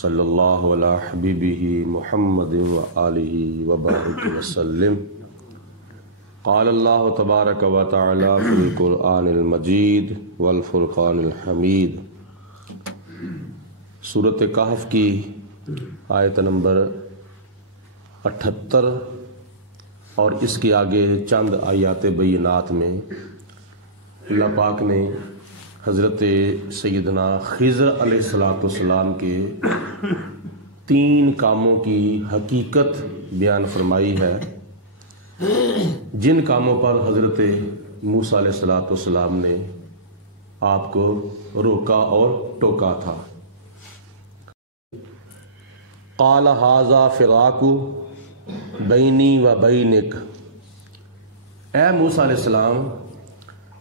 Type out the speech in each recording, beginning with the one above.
صلی اللہ علی حبیبہ محمد و آلہ وبارک وسلم۔ قال اللہ تبارک و تعالی فی القرآن المجید والفرقان الحمید۔ سورۃ کہف کی آیت نمبر 78 اور اس کے آگے چند آیات بینات میں اللہ پاک نے حضرت سیدنا خضر علیہ السلام کے 3 کاموں کی حقیقت بیان فرمائی ہے، جن کاموں پر حضرت موسیٰ علیہ السلام نے آپ کو روکا اور ٹوکا تھا۔ قال ھذا فراق بینی و بینک، اے موسیٰ علیہ السلام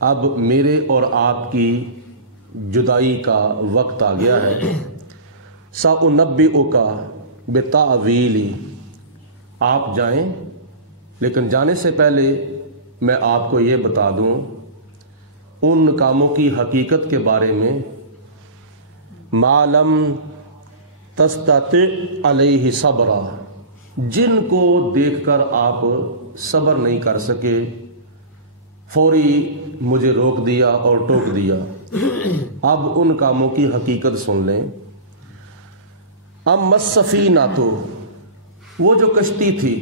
اب میرے اور آپ کی جدائی کا وقت آ گیا ہے۔ سأنبئک بتأویلی، آپ جائیں، لیکن جانے سے پہلے میں آپ کو یہ بتا دوں ان کاموں کی حقیقت کے بارے میں، ما لم تستطع علیہ صبرا، جن کو دیکھ کر آپ صبر نہیں کر سکے، فوری مجھے روک دیا اور ٹوک دیا۔ اب ان کاموں کی حقیقت سن لیں۔ اما السفینۃ، وہ جو کشتی تھی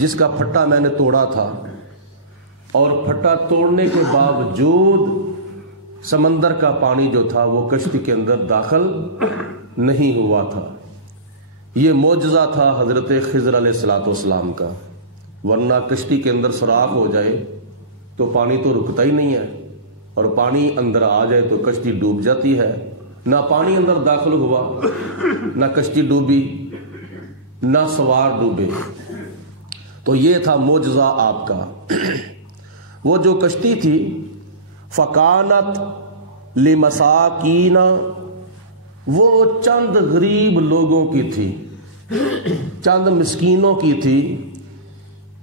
جس کا پھٹا میں نے توڑا تھا، اور پھٹا توڑنے کے باوجود سمندر کا پانی جو تھا وہ کشتی کے اندر داخل نہیں ہوا تھا، یہ معجزہ تھا حضرت خضر علیہ السلام کا، ورنہ کشتی کے اندر سوراخ ہو جائے تو پانی تو رکتا ہی نہیں ہے، اور پانی اندر آ جائے تو کشتی ڈوب جاتی ہے۔ نہ پانی اندر داخل ہوا، نہ کشتی ڈوبی، نہ سوار ڈوبے، تو یہ تھا معجزہ آپ کا۔ وہ جو کشتی تھی فکانت لمساکین، وہ چند غریب لوگوں کی تھی، چند مسکینوں کی تھی،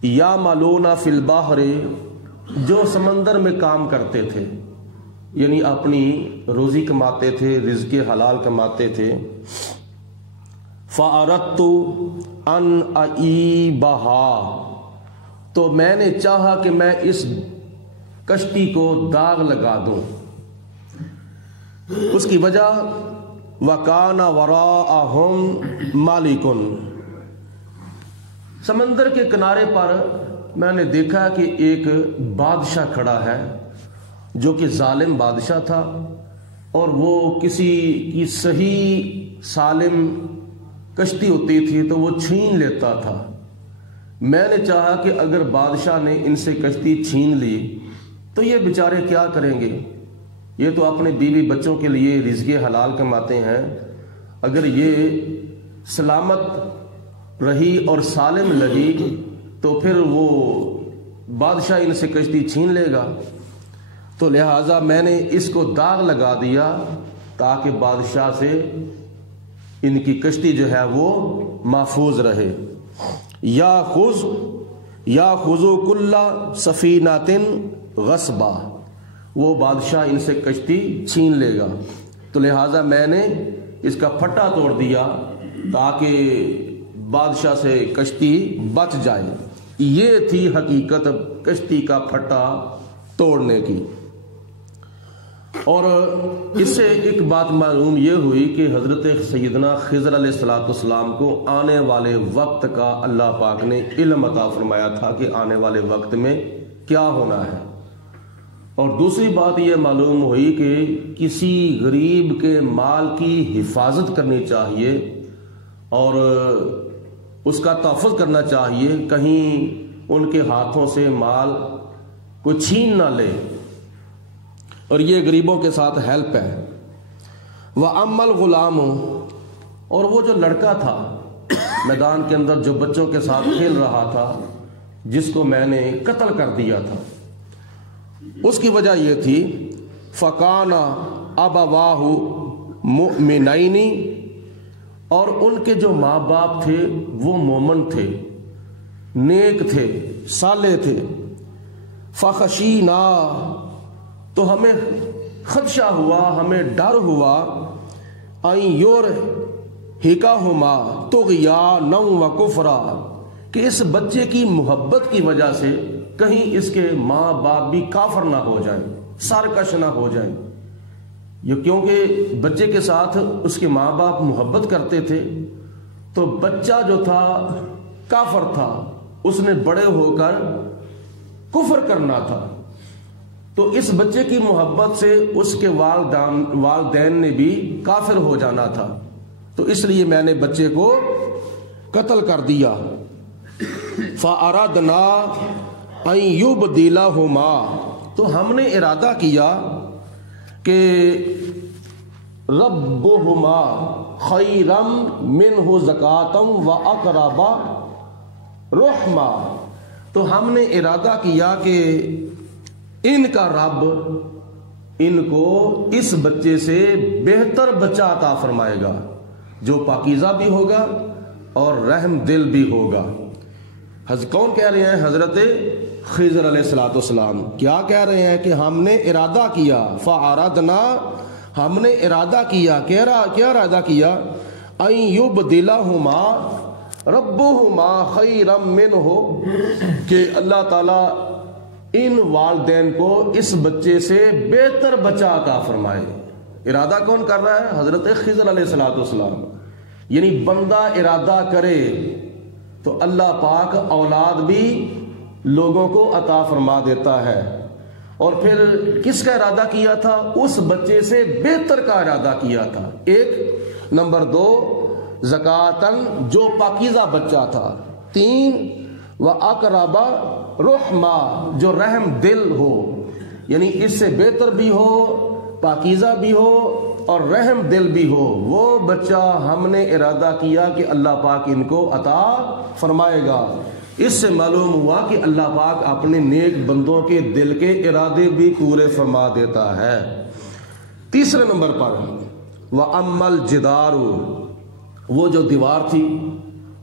یعملون فی البحر، جو سمندر میں کام کرتے تھے، یعنی اپنی روزی کماتے تھے، رزق حلال کماتے تھے۔ فَأَرَدْتُ أَنْ أَعِيبَهَا، تو میں نے چاہا کہ میں اس کشتی کو داغ لگا دوں۔ اس کی وجہ وَكَانَ وَرَاءَهُمْ مَالِكٌ، سمندر کے کنارے پر میں نے دیکھا کہ ایک بادشاہ کھڑا ہے جو کہ ظالم بادشاہ تھا، اور وہ کسی کی صحیح سالم کشتی ہوتی تھی تو وہ چھین لیتا تھا۔ میں نے چاہا کہ اگر بادشاہ نے ان سے کشتی چھین لی تو یہ بیچارے کیا کریں گے، یہ تو اپنے بیوی بچوں کے لیے رزق حلال کماتے ہیں، اگر یہ سلامت رہی اور سالم لگی تو پھر وہ بادشاہ ان سے کشتی چھین لے گا، تو لہٰذا میں نے اس کو داغ لگا دیا تاکہ بادشاہ سے ان کی کشتی جو ہے وہ محفوظ رہے۔ یاخذ کل سفینۃ غصبا، وہ بادشاہ ان سے کشتی چھین لے گا، تو لہٰذا میں نے اس کا پھٹا توڑ دیا تاکہ بادشاہ سے کشتی بچ جائے۔ یہ تھی حقیقت کشتی کا پھٹا توڑنے کی۔ اور اس سے ایک بات معلوم یہ ہوئی کہ حضرت سیدنا خضر علیہ السلام کو آنے والے وقت کا اللہ پاک نے علم عطا فرمایا تھا کہ آنے والے وقت میں کیا ہونا ہے۔ اور دوسری بات یہ معلوم ہوئی کہ کسی غریب کے مال کی حفاظت کرنی چاہیے اور اس کا تحفظ کرنا چاہیے، کہیں ان کے ہاتھوں سے مال کوئی چھین نہ لے، اور یہ غریبوں کے ساتھ ہیلپ ہے۔ وَأَمَّا الْغُلَامُ، اور وہ جو لڑکا تھا میدان کے اندر جو بچوں کے ساتھ کھیل رہا تھا، جس کو میں نے قتل کر دیا تھا، اس کی وجہ یہ تھی فَكَانَ أَبَوَاهُ مُؤْمِنَيْنِ، اور ان کے جو ماں باپ تھے وہ مومن تھے، نیک تھے، صالح تھے۔ فَخَشِينَا، تو ہمیں خدشہ ہوا، ہمیں ڈر ہوا، ہکاہما طغیانا و کفرا، کہ اس بچے کی محبت کی وجہ سے کہیں اس کے ماں باپ بھی کافر نہ ہو جائیں، سرکش نہ ہو جائیں۔ یہ کیونکہ بچے کے ساتھ اس کے ماں باپ محبت کرتے تھے، تو بچہ جو تھا کافر تھا، اس نے بڑے ہو کر کفر کرنا تھا، تو اس بچے کی محبت سے اس کے والدین نے بھی کافر ہو جانا تھا، تو اس لیے میں نے بچے کو قتل کر دیا۔ فَأَرَدْنَا أَن يُبْدِلَهُمَا، تو ہم نے ارادہ کیا کہ ربهما خیرا منہ زکاۃ وأقرب رحما، تو ہم نے ارادہ کیا کہ ان کا رب ان کو اس بچے سے بہتر بچہ عطا فرمائے گا، جو پاکیزہ بھی ہوگا اور رحم دل بھی ہوگا۔ کون کہہ رہے ہیں؟ حضرت خضر علیہ الصلوۃ والسلام کیا کہہ رہے ہیں کہ ہم نے ارادہ کیا، فَأَرَدْنَا، ہم نے ارادہ کیا، کیا ارادہ کیا، أَن يُبْدِلَهُمَا رَبُّهُمَا خَيْرًا مِّنْهُ، کہ اللہ تعالیٰ ان والدین کو اس بچے سے بہتر بچہ عطا فرمائے۔ ارادہ کون کر رہا ہے؟ حضرت خضر علیہ الصلوۃ والسلام۔ یعنی بندہ ارادہ کرے تو اللہ پاک اولاد بھی لوگوں کو عطا فرما دیتا ہے۔ اور پھر کس کا ارادہ کیا تھا؟ اس بچے سے بہتر کا ارادہ کیا تھا، ایک۔ نمبر 2 زکاتن، جو پاکیزہ بچہ تھا۔ 3 وَأَقْرَبَ رُحْمًا، جو رحم دل ہو، یعنی اس سے بہتر بھی ہو، پاکیزہ بھی ہو اور رحم دل بھی ہو، وہ بچہ ہم نے ارادہ کیا کہ اللہ پاک ان کو عطا فرمائے گا۔ اس سے معلوم ہوا کہ اللہ پاک اپنے نیک بندوں کے دل کے ارادے بھی پورے فرما دیتا ہے۔ تیسرے نمبر پر وَأَمَّا الْجِدَارُ، وہ جو دیوار تھی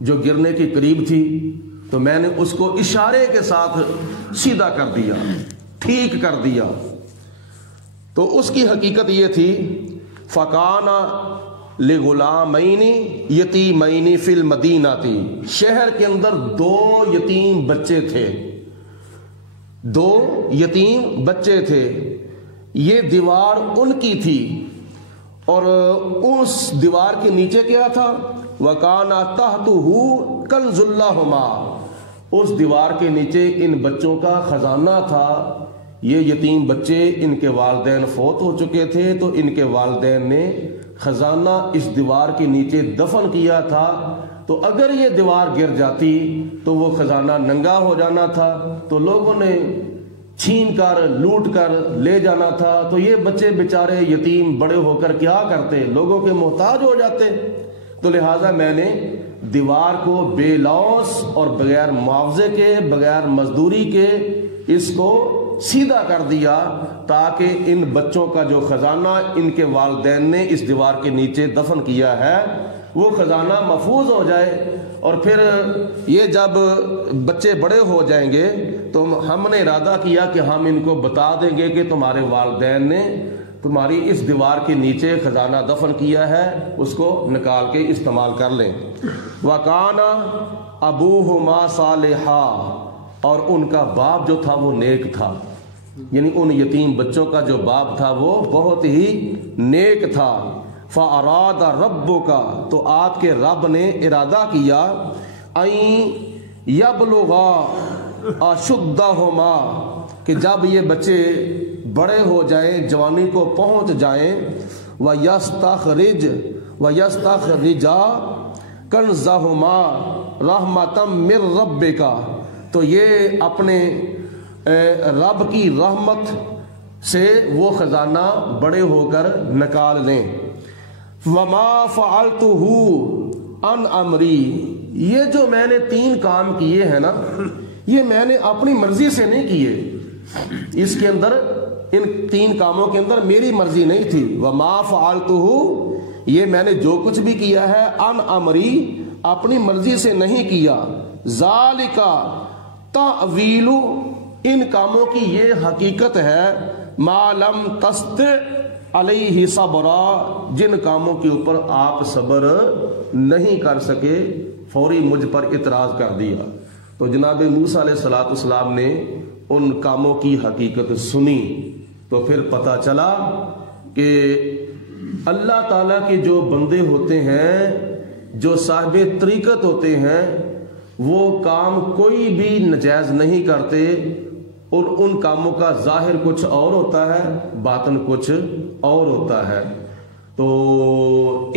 جو گرنے کے قریب تھی، تو میں نے اس کو اشارے کے ساتھ سیدھا کر دیا، ٹھیک کر دیا۔ تو اس کی حقیقت یہ تھی، فَكَانَ لِغُلَامَيْنِ يَتِيمَيْنِ فِي الْمَدِينَةِ، شہر کے اندر 2 یتیم بچے تھے، 2 یتیم بچے تھے۔ یہ دیوار ان کی تھی، اور اس دیوار کے نیچے کیا تھا؟ وَكَانَ تَحْتُهُ كَنْزٌ لَهُمَا، اس دیوار کے نیچے ان بچوں کا خزانہ تھا۔ یہ یتیم بچے، ان کے والدین فوت ہو چکے تھے، تو ان کے والدین نے خزانہ اس دیوار کے نیچے دفن کیا تھا، تو اگر یہ دیوار گر جاتی تو وہ خزانہ ننگا ہو جانا تھا، تو لوگوں نے چھین کر لوٹ کر لے جانا تھا، تو یہ بچے بیچارے یتیم بڑے ہو کر کیا کرتے؟ لوگوں کے محتاج ہو جاتے۔ تو لہٰذا میں نے دیوار کو بے لوث اور بغیر معاوضے کے، بغیر مزدوری کے اس کو سیدھا کر دیا، تاکہ ان بچوں کا جو خزانہ ان کے والدین نے اس دیوار کے نیچے دفن کیا ہے وہ خزانہ محفوظ ہو جائے۔ اور پھر یہ جب بچے بڑے ہو جائیں گے تو ہم نے ارادہ کیا کہ ہم ان کو بتا دیں گے کہ تمہارے والدین نے تمہاری اس دیوار کے نیچے خزانہ دفن کیا ہے، اس کو نکال کے استعمال کر لیں۔ وَكَانَ أَبُوهُمَا صَالِحًا، اور ان کا باپ جو تھا وہ نیک تھا، یعنی ان یتیم بچوں کا جو باپ تھا وہ بہت ہی نیک تھا۔ فَأَرَادَ رَبُّكَ، تو آپ کے رب نے ارادہ کیا، أَن يَبْلُغَا أَشُدَّهُمَا، کہ جب یہ بچے بڑے ہو جائیں، جوانی کو پہنچ جائیں، وَيَسْتَخْرِجَا كَنْزَهُمَا رَحْمَةً مِّن رَبِّكَ، تو یہ اپنے رب کی رحمت سے وہ خزانہ بڑے ہو کر نکال لیں۔ وَمَا فَعَلْتُهُ عَنْ أَمْرِي، یہ جو میں نے 3 کام کیے ہیں نا، یہ میں نے اپنی مرضی سے نہیں کیے، اس کے اندر ان 3 کاموں کے اندر میری مرضی نہیں تھی۔ وَمَا فَعَلْتُهُ، یہ میں نے جو کچھ بھی کیا ہے، عن امری، اپنی مرضی سے نہیں کیا۔ ذَلِكَ تَعْوِيلُ، ان کاموں کی یہ حقیقت ہے، مَا لَمْ تَسْتَطِعْ علیہ صبرا، جن کاموں کے اوپر آپ صبر نہیں کر سکے، فوری مجھ پر اعتراض کر دیا۔ تو جناب موسیٰ علیہ السلام نے ان کاموں کی حقیقت سنی تو پھر پتہ چلا کہ اللہ تعالیٰ کے جو بندے ہوتے ہیں، جو صاحب طریقت ہوتے ہیں، وہ کام کوئی بھی ناجائز نہیں کرتے، اور ان کاموں کا ظاہر کچھ اور ہوتا ہے، باطن کچھ اور ہوتا ہے۔ تو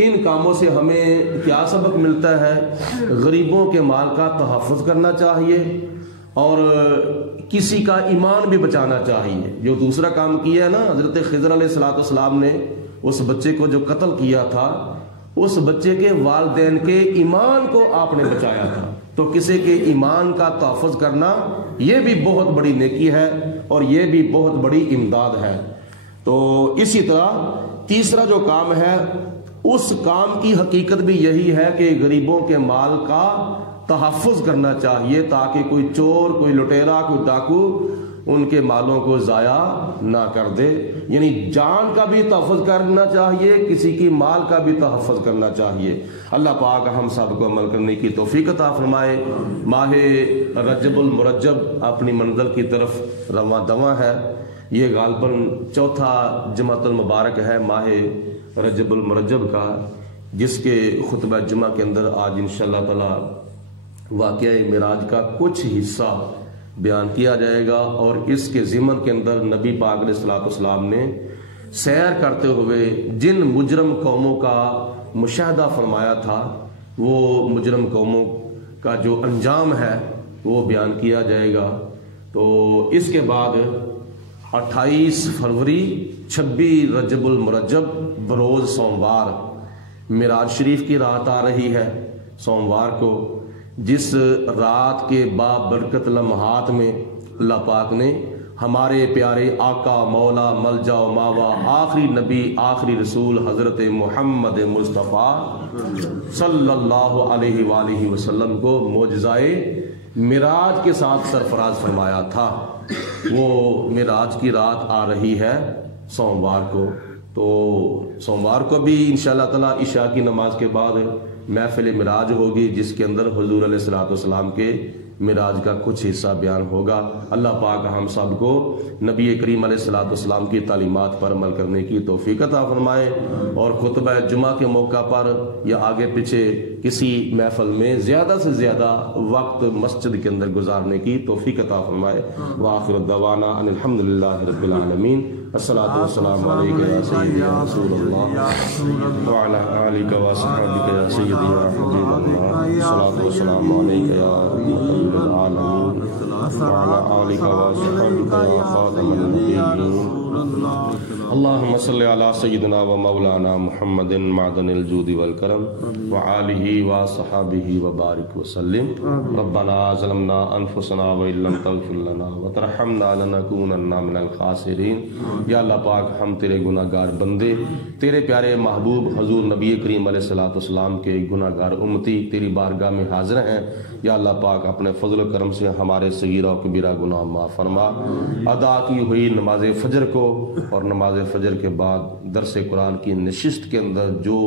ان کاموں سے ہمیں کیا سبق ملتا ہے؟ غریبوں کے مال کا تحفظ کرنا چاہیے، اور کسی کا ایمان بھی بچانا چاہیے۔ جو دوسرا کام کیا ہے نا حضرت خضر علیہ السلام نے، اس بچے کو جو قتل کیا تھا، اس بچے کے والدین کے ایمان کو آپ نے بچایا تھا۔ تو کسی کے ایمان کا تحفظ کرنا یہ بھی بہت بڑی نیکی ہے، اور یہ بھی بہت بڑی امداد ہے۔ تو اسی طرح تیسرا جو کام ہے، اس کام کی حقیقت بھی یہی ہے کہ غریبوں کے مال کا تحفظ کرنا چاہیے، تاکہ کوئی چور، کوئی لٹیرا، کوئی ڈاکو ان کے مالوں کو ضائع نہ کر دے۔ یعنی جان کا بھی تحفظ کرنا چاہیے، کسی کی مال کا بھی تحفظ کرنا چاہیے۔ اللہ پاک ہم سب کو عمل کرنے کی توفیق عطا فرمائے۔ ماہ رجب المرجب اپنی منزل کی طرف رواں دواں ہے۔ یہ غالباً چوتھا جمعۃ المبارک ہے ماہ رجب المرجب کا، جس کے خطبہ جمعہ کے اندر آج انشاءاللہ تعالی واقعہ معراج کا کچھ حصہ بیان کیا جائے گا، اور اس کے ضمن کے اندر نبی پاک علیہ الصلوۃ والسلام نے سیر کرتے ہوئے جن مجرم قوموں کا مشاہدہ فرمایا تھا، وہ مجرم قوموں کا جو انجام ہے وہ بیان کیا جائے گا۔ تو اس کے بعد 28 فروری 26 رجب المرجب بروز سوموار معراج شریف کی رات آ رہی ہے، سوموار کو، جس رات کے بابرکت لمحات میں اللہ پاک نے ہمارے پیارے آقا مولا ملجا و ماوا آخری نبی آخری رسول حضرت محمد مصطفیٰ صلی اللہ علیہ وآلہ وسلم کو معجزائے معراج کے ساتھ سرفراز فرمایا تھا۔ وہ معراج کی رات آ رہی ہے سوموار کو۔ تو سوموار کو بھی انشاءاللہ تعالیٰ عشاء کی نماز کے بعد محفل معراج ہوگی، جس کے اندر حضور علیہ الصلوۃ والسلام کے معراج کا کچھ حصہ بیان ہوگا۔ اللہ پاک ہم سب کو نبی کریم علیہ الصلوۃ والسلام کی تعلیمات پر عمل کرنے کی توفیق عطا فرمائے، اور خطبہ جمعہ کے موقع پر یا آگے پیچھے کسی محفل میں زیادہ سے زیادہ وقت مسجد کے اندر گزارنے کی توفیق عطا فرمائے۔ وآخر دعوانا ان الحمدللہ رب العالمین۔ الصلاۃ والسلام علیک یا سیدی یا رسول اللہ وعلی آلک وصحبک یا سیدی یا حبیب اللہ۔ الصلاۃ والسلام علیک یا رب العالمین وعلی آلک وصحبک یا خاتم النبیین۔ اللہم صلی علی سیدنا و مولانا محمد معدن الجود والکرم وآلہ وصحبہ وبارک وسلم۔ ربنا ظلمنا انفسنا وإن لم تغفر لنا وترحمنا لنکونن من الخاسرین۔ یا اللہ پاک ہم تیرے گناہ گار بندے، تیرے پیارے محبوب حضور نبی کریم علیہ الصلوۃ والسلام کے گناہ گار امتی تیری بارگاہ میں حاضر ہیں۔ یا اللہ پاک اپنے فضل و کرم سے ہمارے صغیرہ و کبیرہ گناہ معاف فرما۔ ادا کی ہوئی نماز فجر کو اور نماز فجر کے بعد درس قرآن کی نشست کے اندر جو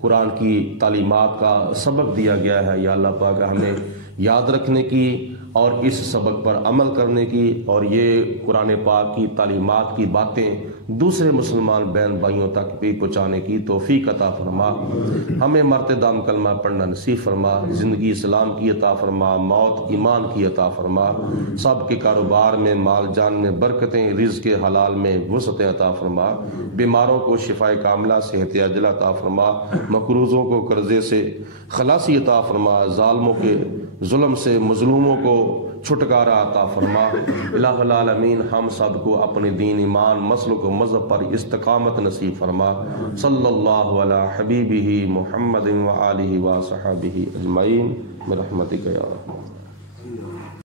قرآن کی تعلیمات کا سبق دیا گیا ہے، یا اللہ پاک ہمیں یاد رکھنے کی اور اس سبق پر عمل کرنے کی، اور یہ قرآن پاک کی تعلیمات کی باتیں دوسرے مسلمان بہن بھائیوں تک بھی پہنچانے کی توفیق عطا فرما۔ ہمیں مرتے دام کلمہ پڑھنا نصیب فرما، زندگی اسلام کی عطا فرما، موت ایمان کی عطا فرما۔ سب کے کاروبار میں، مال جان میں برکتیں، رزق حلال میں وسعتیں عطا فرما۔ بیماروں کو شفائے کاملہ، صحت عاجلہ عطا فرما۔ مقروضوں کو قرضے سے خلاصی عطا فرما۔ ظالموں کے ظلم سے مظلوموں کو چھٹکارا عطا فرما۔ الہ العالمین ہم سب کو اپنے دین، ایمان، مسلک و مذہب پر استقامت نصیب فرما۔ صلی اللہ علی حبیبہ محمد و آلہ و صحابہ اجمعین برحمتک یا رحمت۔